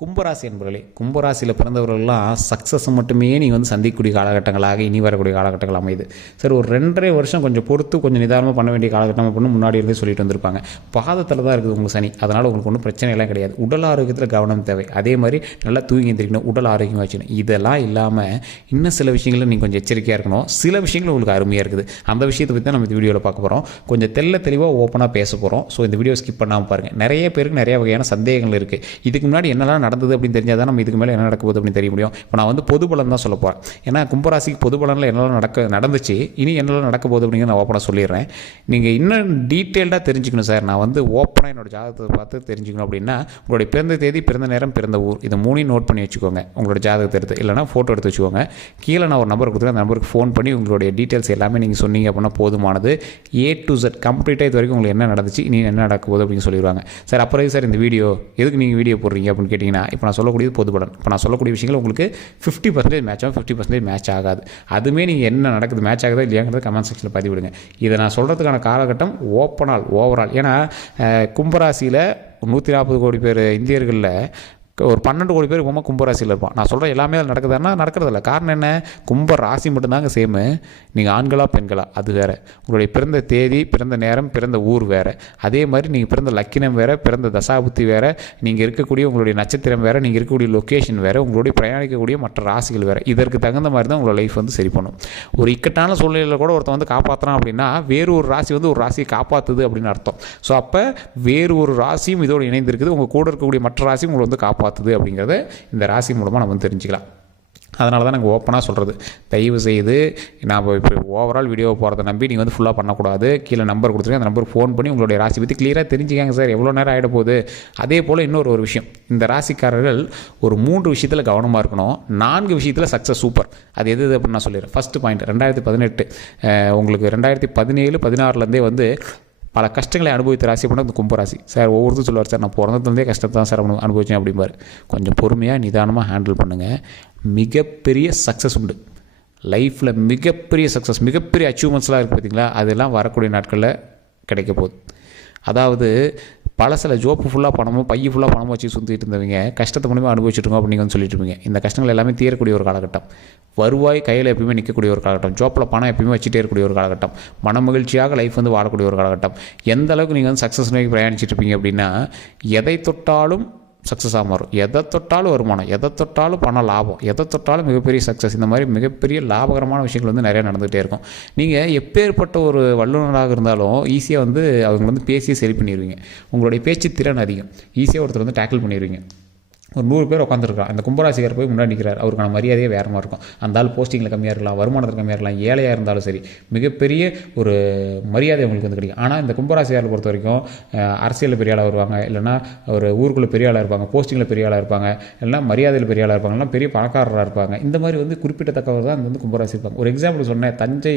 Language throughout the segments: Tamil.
கும்பராசி என்பர்களே, கும்பராசியில் பிறந்தவர்கள்லாம் சக்ஸஸ் மட்டுமே நீங்கள் வந்து சந்திக்கக்கூடிய காலகட்டங்களாக இனி வரக்கூடிய காலகட்டங்கள் அமையுது. சரி, ஒரு 2.5 வருஷம் கொஞ்சம் பொறுத்து கொஞ்சம் நிதானமாக பண்ண வேண்டிய காலகட்டம் அப்படின்னு முன்னாடி இருந்தே சொல்லிட்டு வந்திருப்பாங்க. பாதத்தில் தான் இருக்குது உங்களுக்கு சனி, அதனால் உங்களுக்கு ஒன்றும் பிரச்சனைலாம் கிடையாது. உடல் ஆரோக்கியத்தில் கவனம் தேவை. அதே மாதிரி நல்லா தூங்கி எந்திரிக்கணும், உடல் ஆரோக்கியமாக வச்சுக்கணும். இதெல்லாம் இல்லாமல் இன்னும் சில விஷயங்களில் நீங்கள் கொஞ்சம் எச்சரிக்கையாக இருக்கணும். சில விஷயங்கள் உங்களுக்கு அருமையாக இருக்குது. அந்த விஷயத்தை பற்றி தான் நம்ம இந்த வீடியோவில் பார்க்க போகிறோம். கொஞ்சம் தெளிவாக ஓப்பனாக பேச போகிறோம். ஸோ இந்த வீடியோ ஸ்கிப் பண்ணாமல் பாருங்கள். நிறைய பேருக்கு நிறைய வகையான சந்தேகங்கள் இருக்குது. இதுக்கு முன்னாடி என்னெல்லாம் நடந்தது அப்படின்னு தெரிஞ்சால் தான் நம்ம இதுக்கு மேலே என்ன நடக்க போகுது அப்படின்னு தெரிய முடியும். இப்போ நான் வந்து பொது பலன் தான் சொல்ல போகிறேன். ஏன்னா கும்பராசிக்கு பொது பலனில் என்னெல்லாம் நடந்துச்சு, இனி என்னெல்லாம் நடக்க போகுது அப்படிங்கிற நான் ஓப்பனாக சொல்லிடுறேன். நீங்கள் இன்னும் டீட்டெயில்டாக தெரிஞ்சுக்கணும் சார், நான் வந்து ஓப்பனாக என்னோடய ஜாதகத்தை பார்த்து தெரிஞ்சுக்கணும் அப்படின்னா உங்களுடைய பிறந்த தேதி, பிறந்த நேரம், பிறந்த ஊர், இதை 3 நோட் பண்ணி வச்சுக்கோங்க. உங்களோட ஜாதகத்தை எடுத்து இல்லைனா ஃபோட்டோ எடுத்து வச்சுக்கோங்க. கீழே நான் ஒரு நம்பர் கொடுத்துருக்கேன். அந்த நம்பருக்கு ஃபோன் பண்ணி உங்களுடைய டீட்டெயில்ஸ் எல்லாமே நீங்கள் சொன்னீங்க அப்படின்னா போதுமானது. A to Z கம்ப்ளீட்டாக இது வரைக்கும் உங்களுக்கு என்ன நடந்துச்சு, இனி என்ன நடக்க போகுது அப்படின்னு சொல்லிடுவாங்க. சார் அப்புறம் சார் இந்த வீடியோ எதுக்கு நீங்கள் வீடியோ போடுறீங்க அப்படின்னு கேட்டிங்கன்னா, இப்போ நான் சொல்லக்கூடியது பொது பலன். இப்போ நான் சொல்லக்கூடிய விஷயங்கள் உங்களுக்கு 50% மேட்ச் ஆகும், 50% மேட்ச் ஆகாது. அதுவுமே நீங்கள் என்ன நடக்குது, மேட்ச் ஆகுதா இல்லையாங்கிறது கமெண்ட் செக்ஷனில் பதிவிடுங்க. இதை நான் சொல்கிறதுக்கான காலகட்டம் ஓவரால். ஏன்னா கும்பராசியில் 140 கோடி பேர் இந்தியர்களில் ஒரு 12 கோடி பேர் இப்போமா கும்பராசியில் இருப்பான். நான் சொல்கிற எல்லாமே அதில் நடக்குதுன்னா நடக்கிறதில்ல. காரணம் என்ன? கும்ப ராசி மட்டும்தாங்க சேமு. நீங்கள் ஆண்களா பெண்களா அது வேறு. உங்களுடைய பிறந்த தேதி, பிறந்த நேரம், பிறந்த ஊர் வேறு. அதே மாதிரி நீங்கள் பிறந்த லக்கினம் வேறு, பிறந்த தசாபுத்தி வேறு, நீங்கள் இருக்கக்கூடிய உங்களுடைய நட்சத்திரம் வேறு, நீங்கள் இருக்கக்கூடிய லொக்கேஷன் வேறு, உங்களுடைய பிரயாணிக்கக்கூடிய மற்ற ராசிகள் வேறு. இதற்கு தகுந்த மாதிரி தான் உங்களோட லைஃப் வந்து சரி பண்ணும். ஒரு இக்கட்டான சூழ்நிலையில் கூட ஒருத்தன் வந்து காப்பாற்றுறான் அப்படின்னா வேறு ஒரு ராசி வந்து ஒரு ராசியை காப்பாற்றுது அப்படின்னு அர்த்தம். ஸோ அப்போ வேறு ஒரு ராசியும் இதோடு இணைந்திருக்குது. உங்கள் கூட இருக்கக்கூடிய மற்ற ராசியும் உங்களை வந்து காப்பாற்றுது அப்படிங்கிறத இந்த ராசி மூலமாக நம்ம தெரிஞ்சுக்கலாம். அதனால தான் நாங்கள் ஓப்பனாக சொல்கிறது. தயவு செய்து நான் இப்போ ஓவரால் வீடியோ போகிறத நம்பி நீங்கள் வந்து ஃபுல்லாக பண்ணக்கூடாது. கீழே நம்பர் கொடுத்துருக்கேன். அந்த நம்பருக்கு ஃபோன் பண்ணி உங்களுடைய ராசி பற்றி கிளியராக தெரிஞ்சுக்காங்க சார். எவ்வளோ நேரம் ஆகிட போகுது. அதே போல் இன்னொரு விஷயம், இந்த ராசிக்காரர்கள் ஒரு 3 விஷயத்தில் கவனமாக இருக்கணும். 4 விஷயத்தில் சக்ஸஸ் சூப்பர். அது எது அப்படின்னு நான் சொல்லிடுறேன். ஃபஸ்ட்டு பாயிண்ட், 2018 உங்களுக்கு 2017, 16லேருந்தே வந்து பல கஷ்டங்களை அனுபவித்த ராசி பண்ண இந்த கும்பராசி. சார் ஒவ்வொருத்தரும் சொல்லுவார், சார் நான் பிறந்ததுலேருந்தே கஷ்டத்தை தான் சார் அனுபவிச்சேன் அப்படிம்பார். கொஞ்சம் பொறுமையாக நிதானமாக ஹேண்டில் பண்ணுங்கள். மிகப்பெரிய சக்ஸஸ் உண்டு லைஃப்பில். மிகப்பெரிய சக்ஸஸ், மிகப்பெரிய அச்சீவ்மெண்ட்ஸ்லாம் இருக்குது பார்த்தீங்களா, அதெல்லாம் வரக்கூடிய நாட்களில் கிடைக்க போகுது. அதாவது பழசில் ஜோப்பு ஃபுல்லாக பணமும் பைய ஃபுல்லாக பணமும் வச்சு சுற்றிட்டு இருந்தவங்க கஷ்டத்தை மூலமாக அனுபவிச்சுட்டுருங்க அப்படின்னு வந்து சொல்லிட்டு இருப்பீங்க. இந்த கஷ்டங்கள் எல்லாமே தீரக்கூடிய ஒரு காலகட்டம். வருவாய் கையில் எப்பயுமே நிற்கக்கூடிய ஒரு காலகட்டம். ஜோப்பில் பணம் எப்பயுமே வச்சுட்டே இருக்கக்கூடிய ஒரு காலகட்டம். மன மகிழ்ச்சியாக லைஃப் வந்து வாழக்கூடிய ஒரு காலகட்டம். எந்த அளவுக்கு நீங்கள் வந்து சக்ஸஸ் நோக்கி பிரயாணிச்சிட்டு இருப்பீங்க அப்படின்னா, எதை தொட்டாலும் சக்ஸஸாக மாறும். எதை தொட்டாலும் வருமானம், எதை தொட்டாலும் பண லாபம், எதை தொட்டாலும் மிகப்பெரிய சக்ஸஸ். இந்த மாதிரி மிகப்பெரிய லாபகரமான விஷயங்கள் வந்து நிறையா நடந்துகிட்டே இருக்கும். நீங்கள் எப்பேற்பட்ட ஒரு வல்லுநராக இருந்தாலும் ஈஸியாக வந்து அவங்க வந்து பேசியே சரி பண்ணிடுவீங்க. உங்களுடைய பேச்சு திறன் அதிகம். ஈஸியாக ஒருத்தர் வந்து டேக்கிள் பண்ணிடுவீங்க. ஒரு 100 பேர் உட்காந்துருக்கான், அந்த கும்பராசிக்கார் போய் முன்னாடி நிற்கிறார். அவருக்கான மரியாதையே வேறு மாதிரி இருக்கும். அந்த ஆள் போஸ்டிங்கில் கம்மியாக இருக்கலாம், வருமானத்தில் கம்மியாக இருக்கலாம், ஏழையாக இருந்தாலும் சரி, மிகப்பெரிய ஒரு மரியாதை உங்களுக்கு வந்து கிடைக்கும். ஆனால் இந்த கும்பராசிக்காரை பொறுத்த வரைக்கும் அரசியலில் பெரிய ஆளாக வருவாங்க, இல்லைனா ஒரு ஊருக்குள்ளே பெரிய ஆளாக இருப்பாங்க, போஸ்டிங்கில் பெரிய ஆளாக இருப்பாங்க, இல்லைனா மரியாதையில் பெரிய ஆளாக இருப்பாங்க, இல்லைனா பெரிய பணக்காரராக இருப்பாங்க. இந்த மாதிரி வந்து குறிப்பிட்டத்தக்கவர் தான் வந்து கும்பராசி இருப்பாங்க. ஒரு எக்ஸாம்பிள் சொன்னேன், தஞ்சை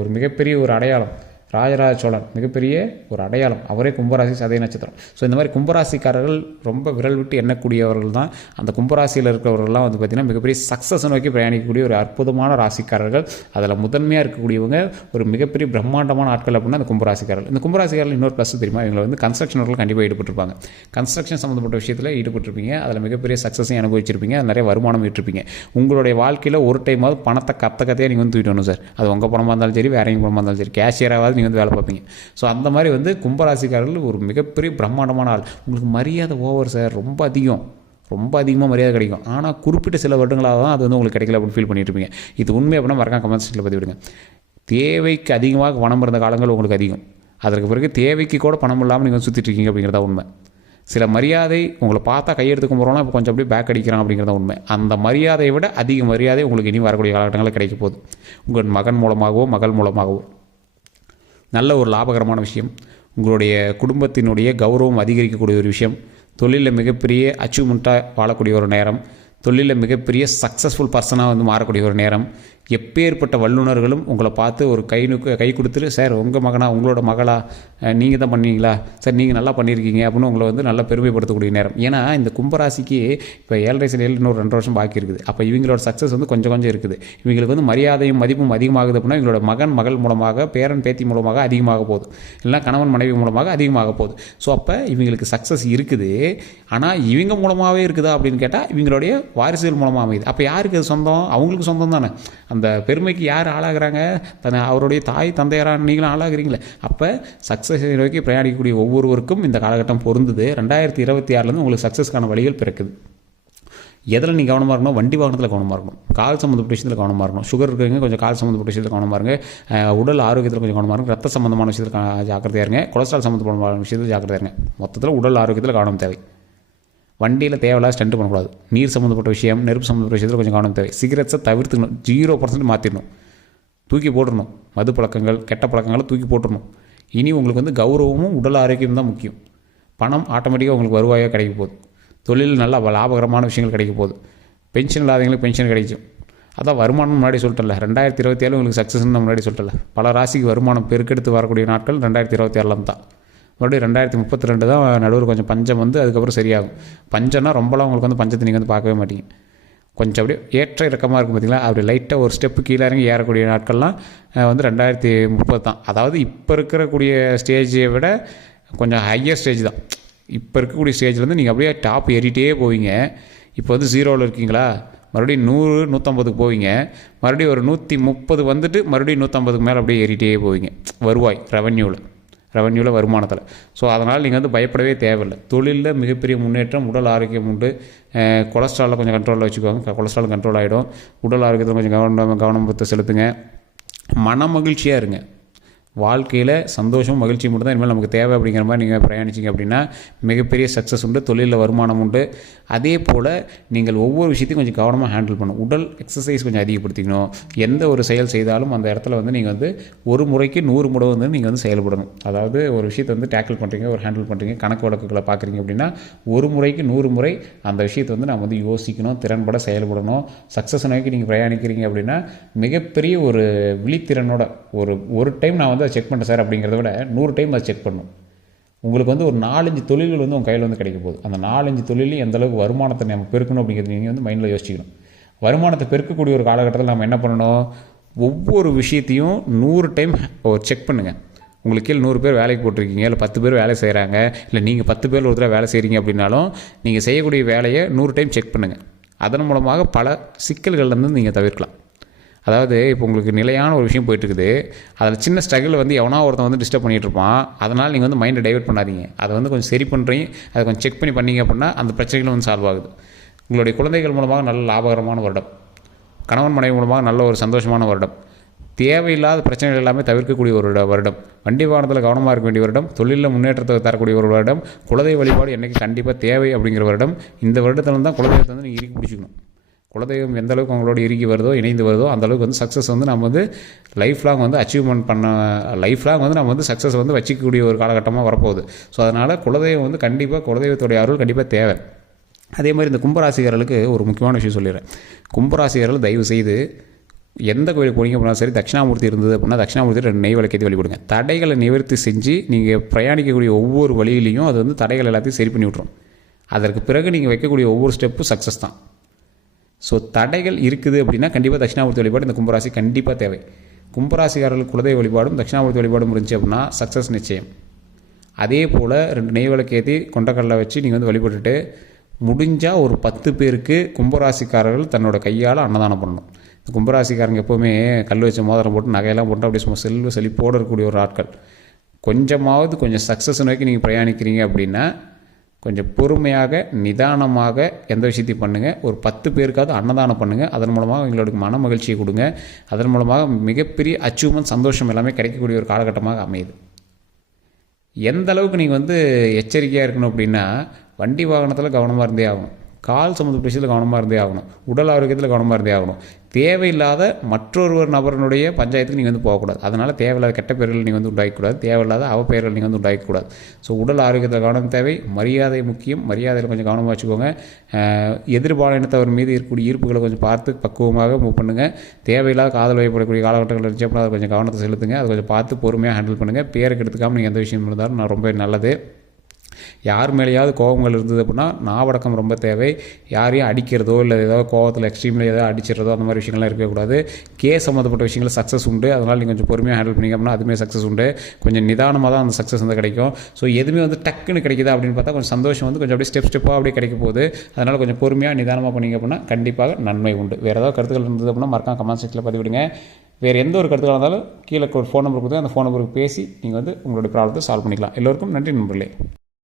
ஒரு மிகப்பெரிய ஒரு அடையாளம், ராஜராஜ சோழன் மிகப்பெரிய ஒரு அடையாளம், அவரே கும்பராசி, சதய நட்சத்திரம். ஸோ இந்த மாதிரி கும்பராசிக்காரர்கள் ரொம்ப விரல் விட்டு எண்ணக்கூடியவர்கள் தான். அந்த கும்பராசியில் இருக்கிறவர்கள்லாம் வந்து பார்த்திங்கன்னா மிகப்பெரிய சக்ஸஸ் நோக்கி பிரயாணிக்கக்கூடிய ஒரு அற்புதமான ராசிக்காரர்கள். அதில் முதன்மையாக இருக்கக்கூடியவங்க ஒரு மிகப்பெரிய பிரம்மாண்டமான ஆட்கள் அப்படின்னா அந்த கும்பராசிக்காரர்கள். இந்த கும்பராசிக்காரர்கள் இன்னொரு ப்ளஸ் தெரியுமா, இவங்களை வந்து கன்ஸ்ட்ரக்ஷன் ஒர்க்கில் கண்டிப்பாக ஈடுபட்டிருப்பாங்க. கன்ஸ்ட்ரக்ஷன் சம்மந்தப்பட்ட விஷயத்தில் ஈடுபட்டிருப்பீங்க. அதில் மிகப்பெரிய சக்ஸஸையும் அனுபவிச்சிருப்பீங்க. அது நிறைய வருமானம் ஈட்டிருப்பீங்க. உங்களுடைய வாழ்க்கையில் ஒரு டைமாவது பணத்தை கத்தையாக நீங்கள் வந்து தூக்கிட்டு வரணும் சார். அது உங்கள் பணமாக இருந்தாலும் சரி, வேற எங்கள் பணமாக இருந்தாலும் சரி, கேஷியராவது வந்து வேலை பார்ப்பீங்க. ஸோ அந்த மாதிரி வந்து கும்பராசிக்காரர்கள் ஒரு மிகப்பெரிய பிரம்மாண்டமான ஆள். உங்களுக்கு மரியாதை ஓவர் சார், ரொம்ப அதிகமாக மரியாதை கிடைக்கும். ஆனால் குறிப்பிட்ட சில வருடங்களாக தான் அது வந்து உங்களுக்கு கிடைக்கல அப்படின்னு ஃபீல் பண்ணிட்டு இருப்பீங்க. இது உண்மை அப்படின்னா மறக்காம கமெண்ட் செக்ஷனில் பதிவிடுங்க. தேவைக்கு அதிகமாக பணம் இருந்த காலங்கள் உங்களுக்கு அதிகம். அதற்கு பிறகு தேவைக்கு கூட பணம் இல்லாமல் நீங்கள் சுற்றிட்டு இருக்கீங்க அப்படிங்கிறதா உண்மை. சில மரியாதை உங்களை பார்த்தா கையெடுத்துக்க போகிறோன்னா இப்போ கொஞ்சம் அப்படியே பேக் அடிக்கிறான் அப்படிங்கிறத உண்மை. அந்த மரியாதையை விட அதிக மரியாதை உங்களுக்கு இனி வரக்கூடிய காலகட்டங்களில் கிடைக்க போகுது. உங்கள் மகன் மூலமாகவோ மகள் மூலமாகவோ நல்ல ஒரு லாபகரமான விஷயம். உங்களுடைய குடும்பத்தினுடைய கௌரவம் அதிகரிக்கக்கூடிய ஒரு விஷயம். தொழிலில் மிகப்பெரிய அச்சீவ்மெண்ட்டாக வாழக்கூடிய ஒரு நேரம். தொழிலில் மிகப்பெரிய சக்ஸஸ்ஃபுல் பர்சனாக வந்து மாறக்கூடிய ஒரு நேரம். எப்பேற்பட்ட வல்லுநர்களும் உங்களை பார்த்து ஒரு கை கொடுத்துட்டு, சார் உங்கள் மகனா, உங்களோட மகளா, நீங்கள் தான் பண்ணுவீங்களா, சார் நீங்கள் நல்லா பண்ணியிருக்கீங்க அப்படின்னு உங்களை வந்து நல்லா பெருமைப்படுத்தக்கூடிய நேரம். ஏன்னா இந்த கும்பராசிக்கு இப்போ 7.5 சனியில் இன்னொரு 2 வருஷம் பாக்கி இருக்குது. அப்போ இவங்களோட சக்ஸஸ் வந்து கொஞ்சம் கொஞ்சம் இருக்குது. இவங்களுக்கு வந்து மரியாதையும் மதிப்பும் அதிகமாகுது அப்படின்னா இவங்களோட மகள் மூலமாக, பேரன் பேத்தி மூலமாக அதிகமாக போகுது, இல்லைனா கணவன் மனைவி மூலமாக அதிகமாக போகுது. ஸோ அப்போ இவங்களுக்கு சக்ஸஸ் இருக்குது. ஆனால் இவங்க மூலமாகவே இருக்குதா அப்படின்னு கேட்டால் இவங்களுடைய வாரிசுகள் மூலமாக அமையுது. அப்போ யாருக்கு அது சொந்தம்? அவங்களுக்கு சொந்தம் தானே. அந்த பெருமைக்கு யார் ஆளாகிறாங்க? அவருடைய தாய் தந்தையரான நீங்களும் ஆளாகிறீங்களே. அப்போ சக்ஸஸ் நோக்கி பிரயாணிக்கக்கூடிய ஒவ்வொருவருக்கும் இந்த காலகட்டம் பொருந்துது. 2026 உங்களுக்கு சக்ஸஸ்க்கான வழிகள் பிறக்குது. எதில் நீங்கள் கவனமாக இருக்கணும்? வண்டி வாகனத்தில் கவனமாக இருக்கணும், கால் சம்மந்தப்பட்ட விஷயத்தில் கவனமாக இருக்கணும். சுகர் இருக்கிறவங்க கொஞ்சம் கால் சம்மந்தப்பட்ட விஷயத்தில் கவனமாக இருங்க. உடல் ஆரோக்கியத்தில் கொஞ்சம் கவனமாக இருக்கும். ரத்த சம்மந்தமான விஷயத்தில் ஜாக்கிரதையாக இருங்க. கொலஸ்ட்ரால் சம்மந்தமான விஷயத்தில் ஜாக்கிரதையாக இருங்க. மொத்தத்தில் உடல் ஆரோக்கியத்தில் கவனம் தேவை. வண்டியில் தேவையில்லாத ஸ்டண்ட் பண்ணக்கூடாது. நீர் சம்மந்தப்பட்ட விஷயம், நெருப்பு சம்மந்தப்பட்ட விஷயத்தில் கொஞ்சம் கவனம் தேவை. சிகரெட்ஸை தவிர்த்துக்கணும். 0% மாற்றிடணும், தூக்கி போட்டுடணும். மது பழக்கங்கள், கெட்ட பழக்கங்களை தூக்கி போட்டுடணும். இனி உங்களுக்கு வந்து கௌரவமும் உடல் ஆரோக்கியம் தான் முக்கியம். பணம் ஆட்டோமேட்டிக்காக உங்களுக்கு வருவாயாக கிடைக்க போகுது. தொழில் நல்லா லாபகரமான விஷயங்கள் கிடைக்க போகுது. பென்ஷன் இல்லாதவங்களுக்கு பென்ஷன் கிடைக்கும். அதான் வருமானம் முன்னாடி சொல்லிட்டல. 2027 உங்களுக்கு சக்ஸஸ்ன்னு முன்னாடி சொல்லிட்டல. பல ராசிக்கு வருமானம் பெருக்கெடுத்து வரக்கூடிய நாட்கள் 2026 தான். மறுபடியும் 2032 தான் நடுவில் கொஞ்சம் பஞ்சம் வந்து அதுக்கப்புறம் சரியாகும். பஞ்சம்னா ரொம்பலாம் உங்களுக்கு வந்து பஞ்சத்தை நீங்கள் வந்து பார்க்கவே மாட்டீங்க. கொஞ்சம் அப்படியே ஏற்ற இறக்கமாக இருக்கும் பார்த்தீங்களா, அப்படி லைட்டாக ஒரு ஸ்டெப்பு கீழே இறங்கி ஏறக்கூடிய நாட்கள்லாம் வந்து 2030 தான். அதாவது இப்போ இருக்கக்கூடிய ஸ்டேஜை விட கொஞ்சம் ஹையர் ஸ்டேஜ் தான். இப்போ இருக்கக்கூடிய ஸ்டேஜ்லேருந்து நீங்கள் அப்படியே டாப் ஏறிட்டே போவீங்க. இப்போ வந்து 0வில் இருக்கீங்களா, மறுபடியும் 100 150க்கு போவீங்க. மறுபடியும் ஒரு 130 வந்துட்டு மறுபடியும் 150க்கு மேலே அப்படியே ஏறிட்டே போவீங்க. வருவாய் ரெவன்யூவில் வருமானத்தில். ஸோ அதனால் நீங்கள் வந்து பயப்படவே தேவையில்லை. தொழிலில் மிகப்பெரிய முன்னேற்றம், உடல் ஆரோக்கியம் உண்டு. கொலஸ்ட்ராலில் கொஞ்சம் கண்ட்ரோலில் வச்சுக்கோங்க. கொலஸ்ட்ரால் கண்ட்ரோல் ஆகிடும். உடல் ஆரோக்கியத்தில் கொஞ்சம் கவனம் செலுத்துங்க. மன மகிழ்ச்சியாக இருங்க. வாழ்க்கையில் சந்தோஷம் மகிழ்ச்சி மட்டும் தான் இனிமேல் நமக்கு தேவை. அப்படிங்கிற மாதிரி நீங்கள் பிரயாணிச்சிங்க அப்படின்னா மிகப்பெரிய சக்ஸஸ் உண்டு, தொழிலில் வருமானம் உண்டு. அதே போல் நீங்கள் ஒவ்வொரு விஷயத்தையும் கொஞ்சம் கவனமாக ஹேண்டில் பண்ணணும். உடல் எக்ஸசைஸ் கொஞ்சம் அதிகப்படுத்திக்கணும். எந்த ஒரு செயல் செய்தாலும் அந்த இடத்துல வந்து நீங்கள் வந்து ஒரு முறைக்கு 100 முறை வந்து நீங்கள் வந்து செயல்படணும். அதாவது ஒரு விஷயத்தை வந்து டேக்கிள் பண்ணுறீங்க, ஒரு ஹேண்டில் பண்ணுறீங்க, கணக்கு வழக்குகளை பார்க்குறீங்க அப்படின்னா ஒரு முறைக்கு 100 முறை அந்த விஷயத்தை வந்து நம்ம வந்து யோசிக்கணும், திறன்பட செயல்படணும். சக்ஸஸ் நோக்கி நீங்கள் பிரயாணிக்கிறீங்க அப்படின்னா மிகப்பெரிய ஒரு விழித்திறனோட ஒரு டைம் நான் வந்து அதை செக் பண்ணுறேன் சார் அப்படிங்கிறத விட 100 டைம் அதை செக் பண்ணணும். உங்களுக்கு வந்து ஒரு 4-5 தொழில்கள் வந்து உங்கள் கையில் வந்து கிடைக்க போகுது. அந்த 4-5 தொழிலையும் எந்தளவுக்கு வருமானத்தை நம்ம பெருக்கணும் அப்படிங்கிறது நீங்கள் வந்து மைண்டில் யோசிக்கணும். வருமானத்தை பெருக்கக்கூடிய ஒரு காலகட்டத்தில் நம்ம என்ன பண்ணணும்? ஒவ்வொரு விஷயத்தையும் 100 டைம் செக் பண்ணுங்கள். உங்களுக்கு கீழே 100 பேர் வேலைக்கு போட்டிருக்கீங்க, இல்லை 10 பேர் வேலை செய்கிறாங்க, இல்லை நீங்கள் 10 பேர் ஒரு தடவை வேலை செய்கிறீங்க அப்படின்னாலும் நீங்கள் செய்யக்கூடிய வேலையை 100 டைம் செக் பண்ணுங்கள். அதன் மூலமாக பல சிக்கல்கள்லேருந்து நீங்கள் தவிர்க்கலாம். அதாவது இப்போ உங்களுக்கு நிலையான ஒரு விஷயம் போயிட்டுருக்குது, அதில் சின்ன ஸ்ட்ரகிள் வந்து எவனா ஒருத்தன் வந்து டிஸ்டர்ப் பண்ணிகிட்டு இருப்பான். அதனால் நீங்கள் வந்து மைண்டை டைவர்ட் பண்ணாதீங்க. அதை வந்து கொஞ்சம் சரி பண்ணுறீங்க, அதை கொஞ்சம் செக் பண்ணீங்க அப்படின்னா அந்த பிரச்சனைகளும் வந்து சால்வ் ஆகுது. உங்களுடைய குழந்தைகள் மூலமாக நல்ல லாபகரமான வருடம், கணவன் மனைவி மூலமாக நல்ல ஒரு சந்தோஷமான வருடம், தேவையில்லாத பிரச்சனைகள் எல்லாமே தவிர்க்கக்கூடிய ஒரு வருடம், வண்டி வாகனத்தில் கவனமாக இருக்க வேண்டிய வருடம், தொழிலில் முன்னேற்றத்தை தரக்கூடிய ஒரு வருடம், குலதெய்வ வழிபாடு என்றைக்கு கண்டிப்பாக தேவை அப்படிங்கிற வருடம். இந்த வருடத்தில் தான் குலதெய்வத்தை வந்து நீங்கள் இறுக்கி பிடிச்சிக்கணும். குலதெய்வம் எந்த அளவுக்கு அவங்களோட இறுக்கி வருதோ, இணைந்து வருதோ, அந்தளவுக்கு வந்து சக்ஸஸ் வந்து நம்ம வந்து லைஃப் லாங் வந்து அச்சீவ்மெண்ட் லைஃப் லாங் வந்து நம்ம வந்து சக்ஸஸ் வந்து வச்சிக்கக்கூடிய ஒரு காலகட்டமாக வரப்போகுது. ஸோ அதனால் குலதெய்வம் வந்து கண்டிப்பாக, குலதெய்வத்துடைய அருள் கண்டிப்பாக தேவை. அதே மாதிரி இந்த கும்பராசிகர்களுக்கு ஒரு முக்கியமான விஷயம் சொல்லிடுறேன். கும்பராசிகர்கள் தயவு செய்து எந்த கோயிலுக்கு போனீங்க அப்படின்னா சரி, தட்சிணாமூர்த்தி இருந்தது அப்படின்னா தட்சிணாமூர்த்தி 2 நெய் விளக்கேற்றி வழிபடுங்க. தடைகளை நிவர்த்தி செஞ்சு நீங்கள் பிரயாணிக்கக்கூடிய ஒவ்வொரு வழியிலையும் அது வந்து தடைகள் எல்லாத்தையும் சரி பண்ணி விட்ரும். அதற்கு பிறகு நீங்கள் வைக்கக்கூடிய ஒவ்வொரு ஸ்டெப்பும் சக்ஸஸ் தான். ஸோ தடைகள் இருக்குது அப்படின்னா கண்டிப்பாக தட்சிணாமூர்த்தி வழிபாடு இந்த கும்பராசி கண்டிப்பாக தேவை. கும்பராசிக்காரர்கள் குலதெய்வ வழிபாடும் தட்சிணாமூர்த்தி வழிபாடும் இருந்துச்சு அப்படின்னா சக்ஸஸ் நிச்சயம். அதே போல் 2 நெய் விளக்கேற்றி கொண்டக்கடலை வச்சு நீங்கள் வந்து வழிபட்டுட்டு முடிஞ்சால் ஒரு 10 பேருக்கு கும்பராசிக்காரர்கள் தன்னோட கையால் அன்னதானம் பண்ணணும். இந்த கும்பராசிக்காரங்க எப்போவுமே கல் வச்ச மோதிரம் போட்டு நகையெல்லாம் போட்டு அப்படியே சும்மா செழிப்போடு இருக்கக்கூடிய ஒரு ஆட்கள். கொஞ்சம் சக்ஸஸ் நோக்கி நீங்கள் பிரயாணிக்கிறீங்க அப்படின்னா கொஞ்சம் பொறுமையாக நிதானமாக எந்த விஷயத்தையும் பண்ணுங்கள். ஒரு 10 பேருக்காவது அன்னதானம் பண்ணுங்கள். அதன் மூலமாக எங்களுக்கு மன மகிழ்ச்சியை கொடுங்க. அதன் மூலமாக மிகப்பெரிய அச்சீவ்மெண்ட், சந்தோஷம் எல்லாமே கிடைக்கக்கூடிய ஒரு காலகட்டமாக அமையுது. எந்த அளவுக்கு நீங்கள் வந்து எச்சரிக்கையாக இருக்கணும் அப்படின்னா வண்டி வாகனத்தில் கவனமாக இருந்தே ஆகும். கால் சம்மந்தப்பட்ட விஷயத்தில் கவனமாக இருந்தே ஆகணும். உடல் ஆரோக்கியத்தில் கவனமாக இருந்தே ஆகணும். தேவையில்லாத மற்றொரு நபருடைய பஞ்சாயத்துக்கு நீங்கள் வந்து போகக்கூடாது. அதனால் தேவையில்லாத கெட்ட பெயர்கள் நீங்கள் வந்து உண்டாக்கக்கூடாது. தேவையில்லாத அவப்பெயர்கள் நீங்கள் வந்து உண்டாக்கக்கூடாது. ஸோ உடல் ஆரோக்கியத்தில் கவனம் தேவை. மரியாதை முக்கியம். மரியாதையில் கொஞ்சம் கவனமாக வச்சுக்கோங்க. எதிர்பாலினத்தவர் மீது இருக்கக்கூடிய ஈர்ப்புகளை கொஞ்சம் பார்த்து பக்குவமாக மூவ் பண்ணுங்கள். தேவையில்லாத காதல் வயப்படக்கூடிய காலகட்டங்கள் இருந்துச்சு அப்படின்னா அதை கொஞ்சம் கவனத்தை செலுத்துங்க. அதை கொஞ்சம் பார்த்து பொறுமையாக ஹேண்டில் பண்ணுங்கள். பேருக்கு எடுத்துக்காமல் நீங்கள் எந்த விஷயம் இருந்தாலும் நான் ரொம்ப நல்லது. யார் மேலேயாவது கோபங்கள் இருந்தது அப்படின்னா நாவடக்கம் ரொம்ப தேவை. யாரையும் அடிக்கிறதோ இல்லை ஏதாவது கோபத்தில் எக்ஸ்ட்ரீமில் ஏதாவது அடிச்சிடறதோ அந்த மாதிரி விஷயங்கள்லாம் இருக்கக்கூடாது. கேஸ் சம்மந்தப்பட்ட விஷயங்கள் சக்ஸஸ் உண்டு. அதனால் நீங்கள் கொஞ்சம் பொறுமையாக ஹேண்டில் பண்ணிங்க அப்படின்னா அதுவுமே சக்ஸஸ் உண்டு. கொஞ்சம் நிதானமாக தான் அந்த சக்ஸஸ் வந்து கிடைக்கும். ஸோ எதுவுமே வந்து டக்குன்னு கிடைக்குதா அப்படின்னு பார்த்தா கொஞ்சம் சந்தோஷம் வந்து கொஞ்சம் அப்படியே ஸ்டெப்பாக அப்படியே கிடைக்க போகுது. அதனால் கொஞ்சம் பொறுமையாக நிதானமாக பண்ணிங்க அப்படின்னா கண்டிப்பாக நன்மை உண்டு. வேறு ஏதாவது கருத்துக்கள் இருந்தது அப்படின்னா மறக்காம கமெண்ட் செக்ஷனில் பதிவிடுங்க. வேறு எந்த ஒரு கருத்துக்களாக இருந்தாலும் கீழே ஒரு ஃபோன் நம்பர் கொடுத்து அந்த ஃபோன் நம்பருக்கு பேசி நீங்கள் வந்து உங்களுடைய ப்ராப்ளத்தை சால்வ் பண்ணிக்கலாம். எல்லோருக்கும் நன்றி நண்பர்களே.